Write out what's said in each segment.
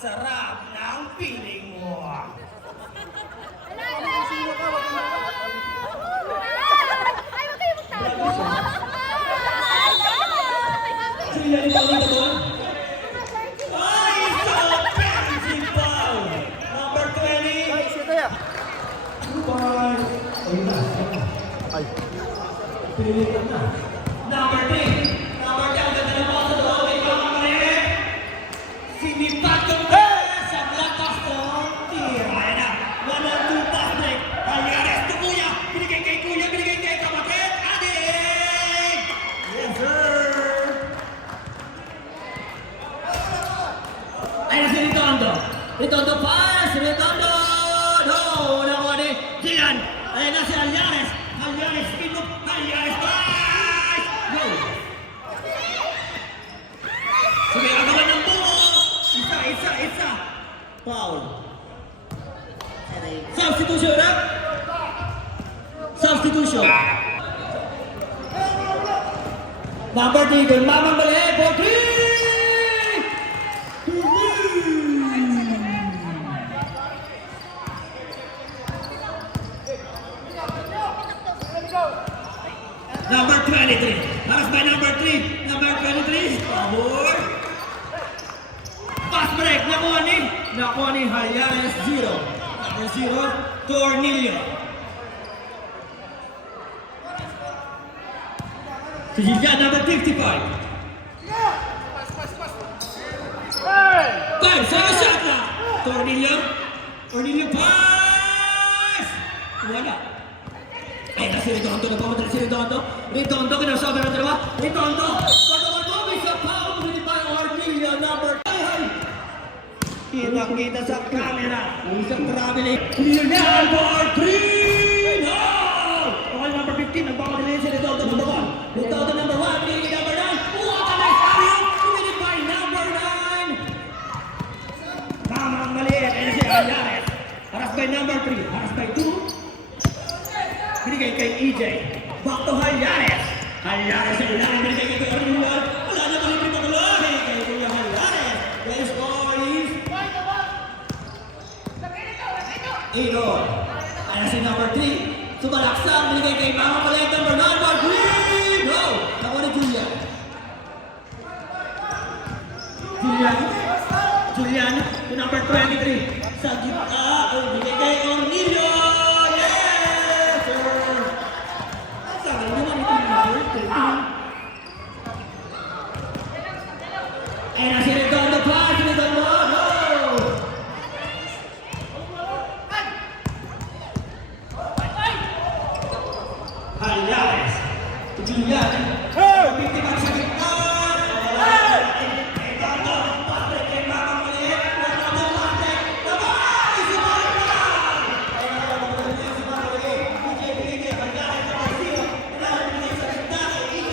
sarap ng piling mo. Ay, wag kayo magtago. Sila rin ba dito doon? Ay, so offensive foul! Number 20. Ay, siya kaya. Goodbye. Ayun na. Ay. Pilitan na. Number 3. Number 3. Ang ganda ng ball sa loob. Ikaw ang mali. Sinipat yung sa Black Custom Team. Ayan na. 1-2 pass break. Alvarez to Kuya. Binigay kay Kuya. Binigay kay kapatid. Adik! Yes, sir! Ayan na si Ritondo. Ritondo pass. Ritondo! No! Nakuha ni Dylan. Ayan na si Alvarez. Alvarez spin up. Alvarez pass! Go! Sige, agawan ng buo. Isa. Foul. Substitution, ha? Substitution. Number 3, kung mamang mali, for 3! Number 23. Pass by number 3. Number 23. Power. Pass break. Nakuha ni Hayares 0. Number 0. Cornelio. Si Gillian, number 55. Five. Second shot na. Cornelio. Pass. Wala. Ay, na si Redondo, nagpamadala si Redondo. Redondo, kinasabi ng dalawa. Redondo, pagkaman mo, may sa power, hindi pa yung Armilio, number 5. Kita sa camera. Isang traveling. Lionel for 3! No! Okay, number 15, nagpamadala si Redondo, number 1. Redondo, number 1, Lili, number 9. What a nice alley-oop! Committed by number 9. Tamang maliit. Ayun na si Alvarez. Haras by number 3. Haras by 2. Binigay kay EJ. Back to Hayares. Hayares ay ulan. Binigay kay Arnulad. Wala na kami pinagulahin. Kay Kuya Hayares. The score is 8-all. Ayan si number 3. Subalaksang. Binigay kay Mama Paleg. Number 9. For 3. Go! Ako ni Julian. Julian. To number 23. Sa gitna. Binigay kay Ornilio. And I see it on the park, and it's on the wall. Hayares. Julian. 55 sa gitna. Redondo. Patrick kay Mama Maliit. Redondo, Patrick. Naman! Si Maripal! Si Maripal. DJ, Hayares sa Marcelo. Pinahal sa gitna. DJ,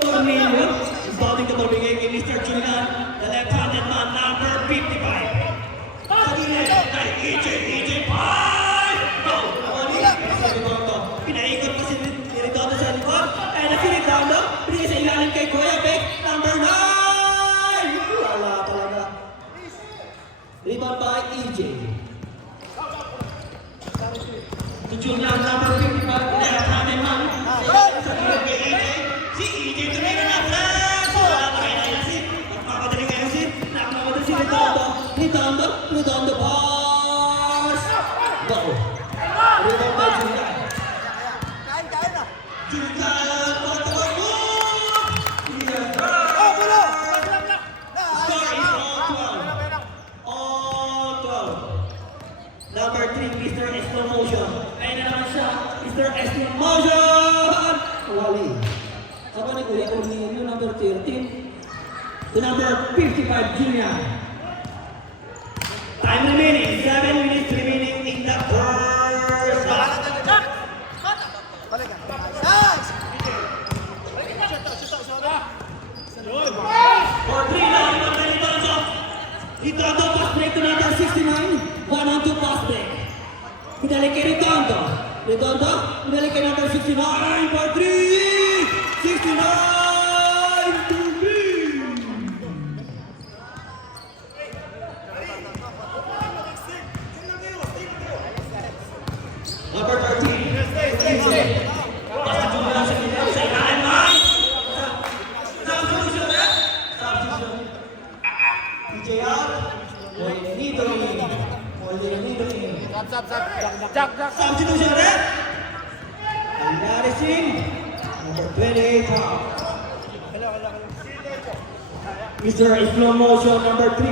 Cornelio is dating ka magbigay kay Mr. Julian, the left-handed man, number 55. Sa gilid kay EJ Pai! Go! Sa Redondo. Pinaikot pa si Redondo sa likod. And si Redondo, binigay sa ilalim kay Kuya Beck, number 9! To Julian, number 55, left hand in hand. Si EJ tumira na flash! Wala pa kaya na si. Magpapadali kayo si. Nakamadali si Redondo pass! Bako. Rebound by Julian. Julian, pagtawag mo! All 12. Number 3, Mr. Slow Motion. Kaya na naman siya, Mr. Slow Motion! Wali. Saka ni Kuya Cornelio, number 13. To number 55, Julian. Time remaining, 7 minutes remaining in the first half. For 3 now, Redondo pass break to number 69. 1-on-2 pass break. Pinalik kay Redondo. Pinalik kay number 69 for 3. 69 to 3. Number 13. Pass to Julian sa kanya. Sa ilalim line. Substitution. DJ out. Substitution red. Embarrassing. Number 28. Mr. Slow Motion, number 3.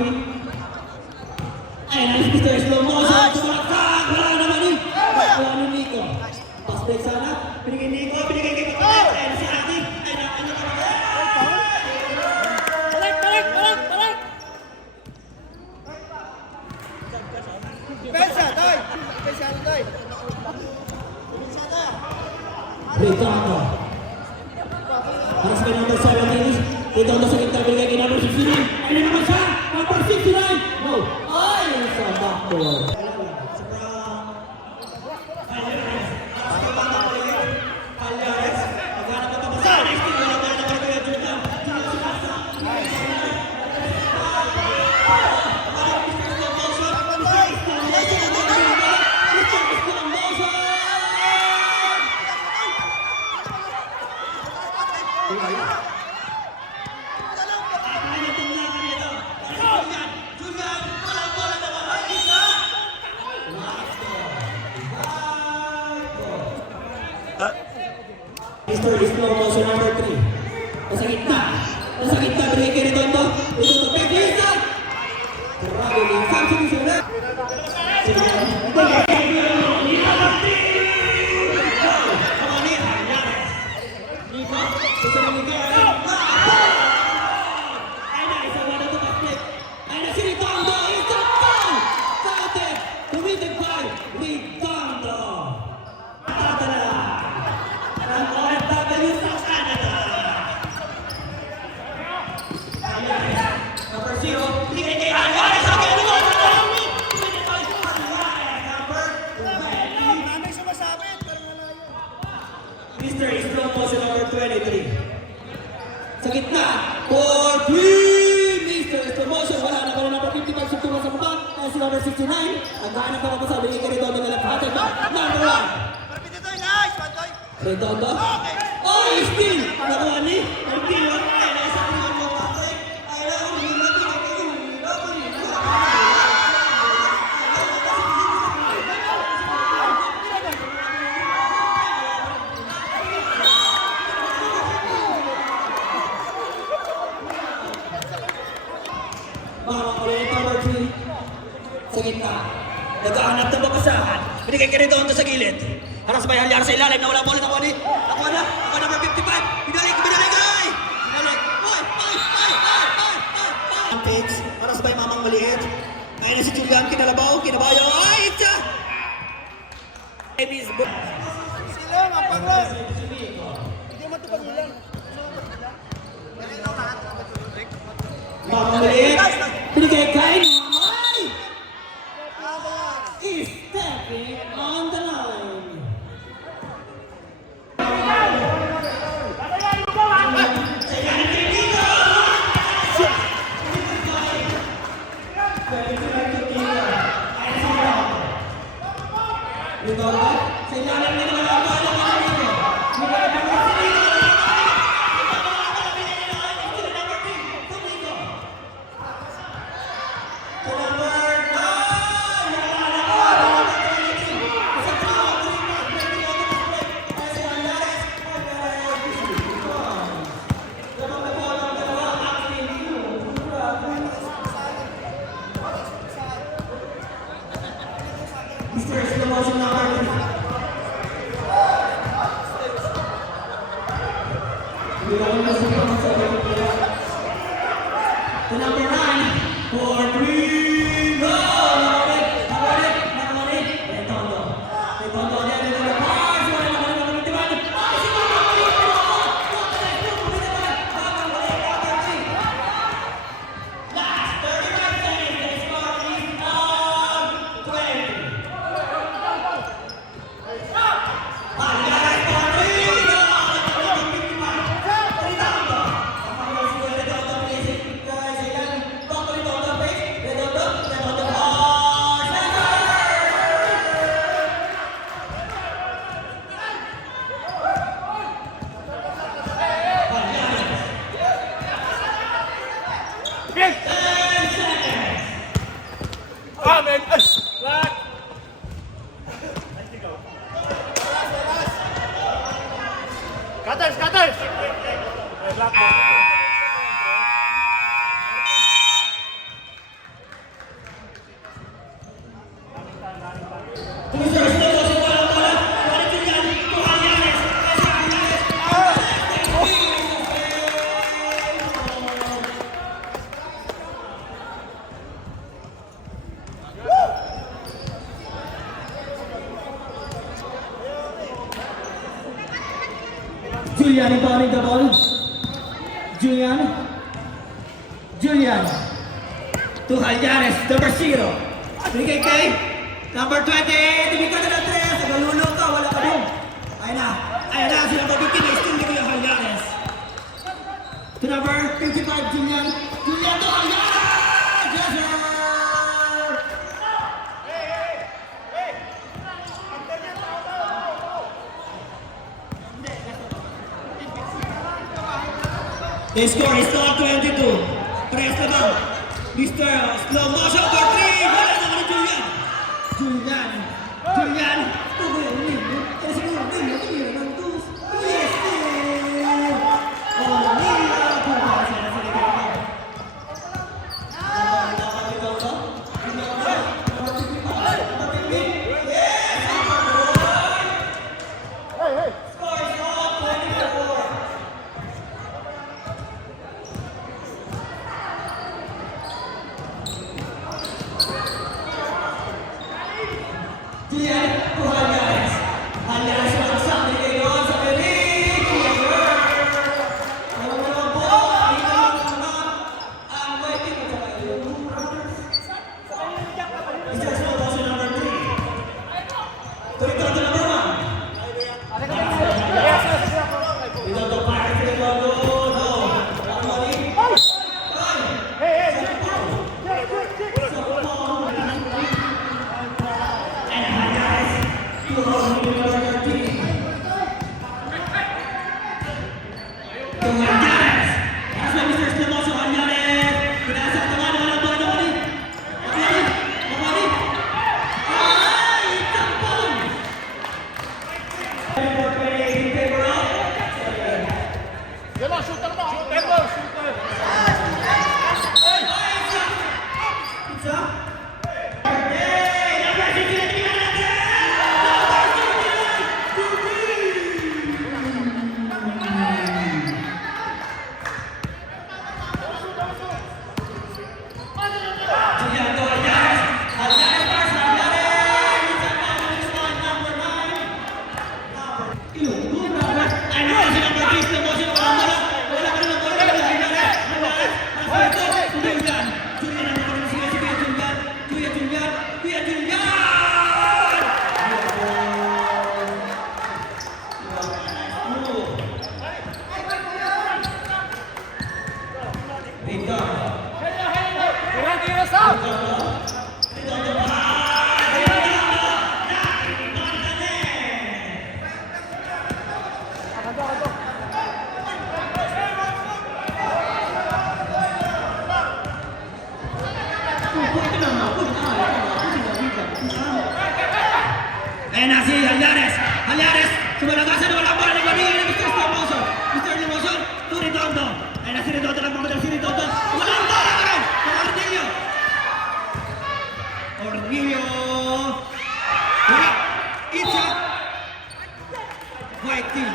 Ayun, Mr. Slow Motion. Tumakak. Wala naman eh. Wala ni Nico. Pass break sana. Binigay Nico. Binigay kay Kapatid. Ayun si Ati. Ayun ang ano ka ba? Redondo. Harus kay number 17. Redondo sa kita binigay kay number 69. Ayun naman siya. Number 69. No. Ay, sa backdoor. Mr. Slow Motion number 3. Nasa gitna, binigay kay Redondo. Redondo, back inside. Grabe ni substitution na. Ayun na si Redondo. It's a foul. Counted. Committed by Redondo. Number 0, binigay kay Alvarez. Mr. Slow Motion number 23. Sa gitna, for 3. Mr. Slow Motion, wala na pala number 55 sa tulong sa baba. Kaya si number 69, ang kahanap pa sa binigay kay Redondo na nagpatay ba? Number 1. Redondo. Oh, still! Nakuha ni? Ang kiwan. Ay, nasa kiwan mo patay. Ay, nakuha na. Mga kulit number 3. Sa gitna. Nagkahanap ng babasahan. Binigay kay Redondo sa gilid. Harang sabay halyar sa ilalim na wala bola nakuha ni. Nakuha na. Nakuha number 55. Binalik. Ay! Pigs. Harang sabay mamang maliit. Ngayon na si Julian. Kinabayo. Ay! Itcha! Silang, ang panglas! Hindi man ito pangilang. Mamang maliit. Binigay kay Mamay! Is stepping on the line. To number 9, 4-3, go! Nakamali. Retondo. Again, Retondo pass. Wala nakamali, diba? Last 35 seconds. The score is on 20. Algares, 4-3, go! Retondo. Retondo, please. Guys, again. Retondo, please. Retondo pass. Amen. Black. Cutters, cutters. Black. Julian inbounding the ball. Julian. To Algares, number 0. BKK, number 20. Tumikot na ng 3. Nagululo ka, wala ka doon. Ayan na, sila pag-15. Still give you Algares. To number 55, Julian to Algares. Yes, sir. The score is still 22. Press na ba? Mr. Slow motion for 3. Wala naman ni Julian. Tugoy ang name. Kaya siguro name natin yun ng 2. Yes, sir. Oh, Nila. Tugoy sila sa likod. Score is still 24. Julian to Algares. Algares ang sabi kay Ron sa Perik. Alam mo naman po, ang waiting ko sa kayo. Mr. Slow motion number 3. Turito number 1. Ito to para sa Retondo. No. Nakamali. Yellow, shooter mo. Shooter. Ayan na si Algares. Sumalagasan na walang bola. Nagbabigay na Mr. Slomoson. Mr. Slomoson to Retondo. Ayan na si Retondo. Nagpapadal si Retondo. Walang bola ka rin. Ornillo. It's a white team.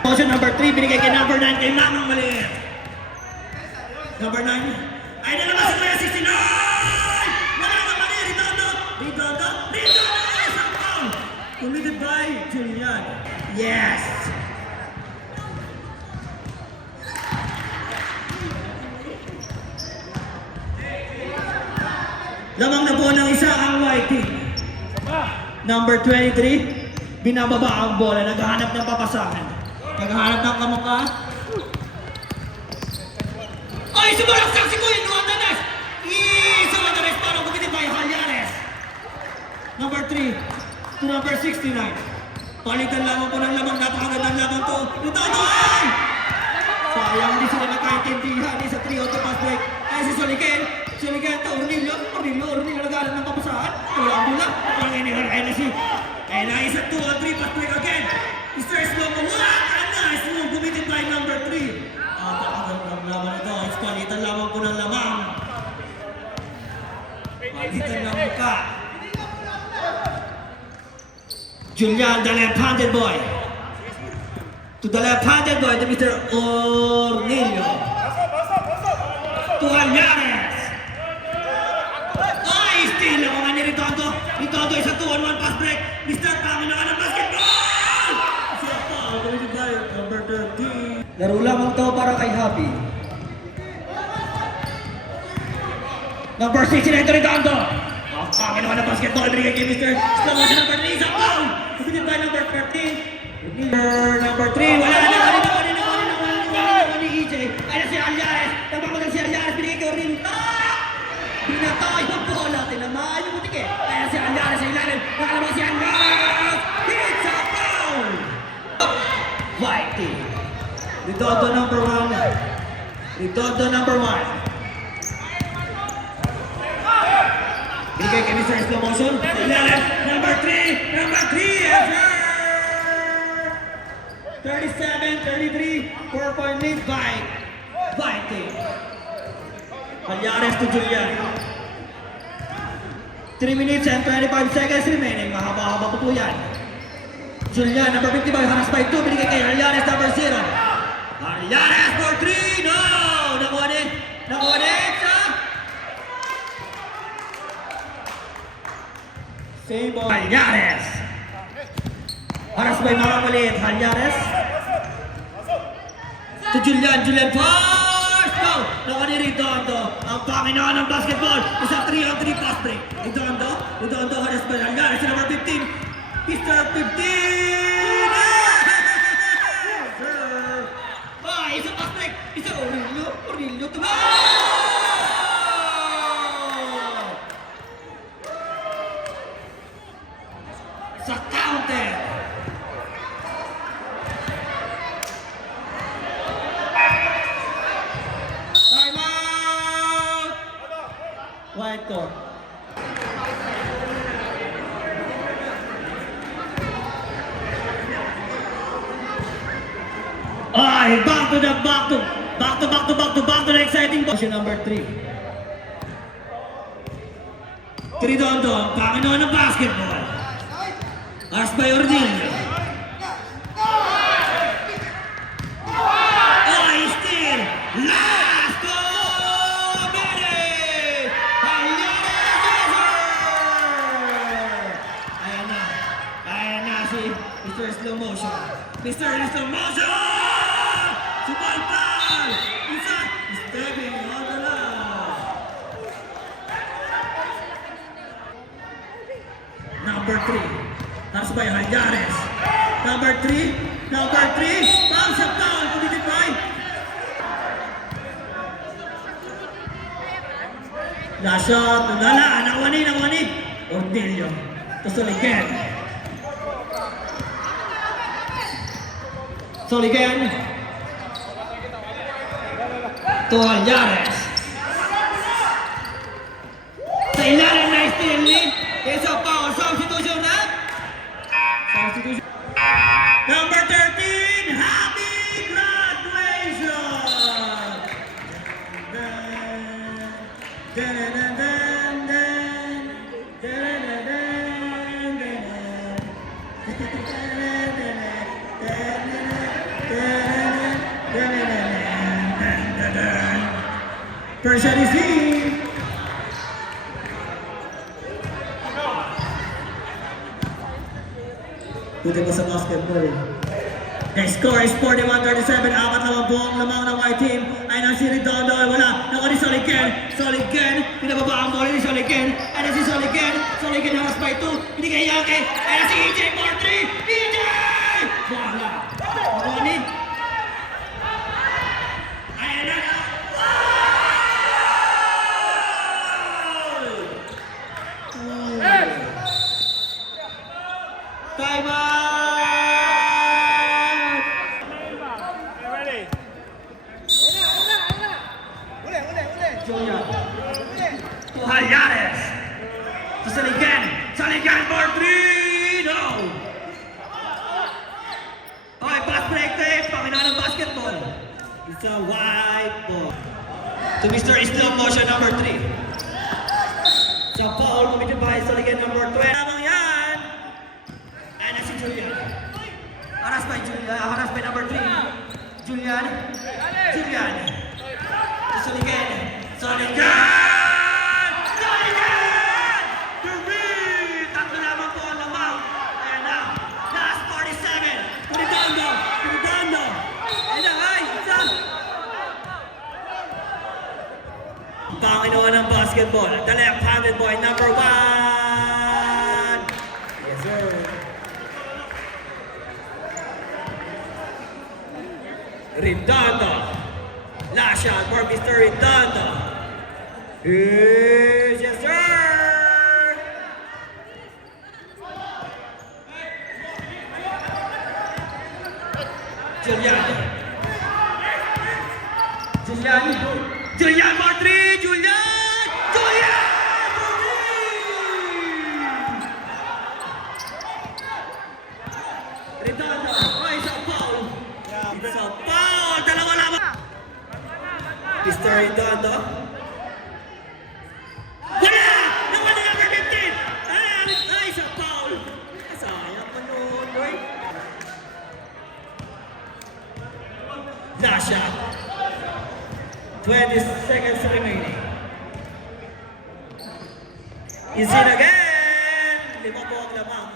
Motion number 3, binigay kay number 9 kay Manong Maliit. Number 9. Ay na naman si Kuya 69! Wala na mali, Redondo! Redondo! Redondo! Isang foul! Committed by Julian. Yes! Lamang na po ng isa ang white team. Number 23, binababa ang bola, naghahanap ng papasahan. Naghahanap ng kamukha. Ay, sumaragsak si Kuya Juan Danes! Isa Danes para bumitin by Halyares. Number 3 to number 69. Palitan lamang po ng lamang, napakagandang lamang to. Lutotoy! Sayang, hindi sila nakaintindihan. Isa 3 auto pass break. Ay, si Soliken. Soliken to Ornillo. Ornillo naghahanap ng papasahan. Wala ang bola. Parang iniharay na si. Ay, na isa 2 on 3 pass break again. Mr. Slomo, nice move, bumitin by number 3. Napakagandang laman ito. Palitan lamang po ng lamang. Palitan lamang ka. Julian, the left-handed boy. To the left-handed boy, to Mr. Ornillo. To Halyares. Ay, steal ako nga ni Redondo. Redondo is a 2-on-1 pass break. Mr. Panginoon ng basketball! Sa foul, committed by number 13. Laro lamang to para kay Happy. Number 69 to Redondo. Ang Panginoon ng basketball, binigay kay Mr. Slow motion number 3 sa foul. Committed by number 13. Number 3, wala na ni EJ. Ay na si Halyares. Nagpapagod si Halyares, binigay kay Ornillo. Pinatay ang bola, tinamaan yung butik eh. Ay na si Halyares sa ilalim. Nakalabas si Halyares. It's a foul! White team. Redondo number 1. Redondo number 1. Binigay kay Mr. Slow motion. Sa ilalim. Number 3. Number 3. Ever! 37-33, 4-point lead by Team. Halyares to Julian. 3 minutes and 25 seconds remaining. Mahaba-haba po yan. Julian, number 55, haras by 2. Binigay kay Halyares, number 0. Halyares for 3. No! Nakuha din. Nakuha din sa... Same ball. Halyares. Haras by Manong Maliit. Halyares. To Julian. Julian first! No! Nakuha ni Redondo. Ang Panginoon ng basketball. Isa 3-on-3 pass break. Redondo. Redondo haras by Halyares. Number 15. Mr. 15! Ah! Isa pass break. Isa Ornillo. Ornillo to go! Sa counter. Timeout! White court. Ay, back to the exciting position number 3. Redondo, ang Panginoon ng basketball. Aras by Ornillo. Ay, steal! Last minute! Ayan na si Mr. Slow Motion. Mr. Slow Motion! Subaltal! Isa! Stepping on the line. Number 3. That's by Halyares. Number 3. Bounce up down. Committed by. Last shot. Nala. Nawani. Ornillo. To Soliken. To Halyares. Sa ilalim na steal lead. It's a foul. Substitution na. Number 13, happy graduation! First shot is in. Buti pa sa basketball. The score is 41-37. Apat naman po ang lamang ng white team. Ay na si Redondo. Wala. Naku ni Soliken. Soliken. Pinababa ang bola ni Soliken. Ay na si Soliken. Soliken haras by 2. Hindi kay Yake. Ay na si EJ for 3. EJ! Wala. Wala. Ayan na. Time out! Ready? Uli. Julian. Uli. To Hayares. To Saligan. Saligan for 3. No! Okay, pass break tayo. Panginoon ng basketball. It's a white ball. To Mr. Slow Motion number 3. Sa foul, committed by Saligan number 12. Lamang yan. And si Julian. Haras by Julian. Haras by number 3. Julian. Julian. To Saligan. Saligan! Saligan! Three! Tatlo lamang po ang lamang. Ayan na. Last 47. Redondo. Redondo. Ayan na. Ay! Isa. Panginoon ng basketball. The left-handed boy, number 1. Yes, sir. Redondo. Last shot for Mr. Redondo. Yes, sir. Julian. Julian. Julian for 3. Julian. Julian for 3. Redondo. Ay, sa foul. It's a foul. Dalawa lamang. Mr. Redondo. Wala! Nawala number 15! Ay, sa foul. Sayang pa noon, boy. Last shot. 20 seconds remaining. Is it again? Lima po ang lamang.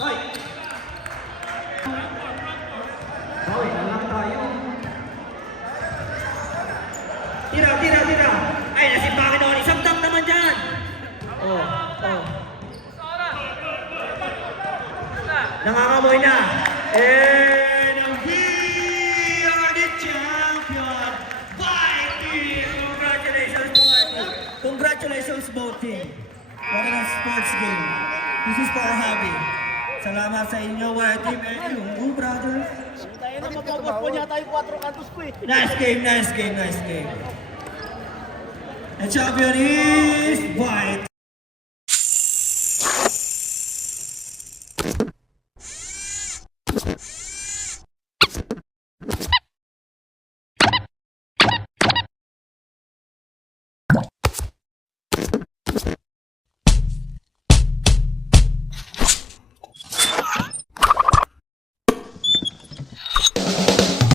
Hoy! Hoy, alam tayo. Tira! Ay, nasimpakin ako. Isang dunk naman dyan. Oh. Nangangamoy na. And we are the champion. White team! Congratulations, White team. Congratulations, both team. What a sports game. This is for our hobby. Salamat sa inyo, White team. And yung brothers. Tayo na, mapapos niya tayo 4 kantos ko eh. Nice game. The champion is White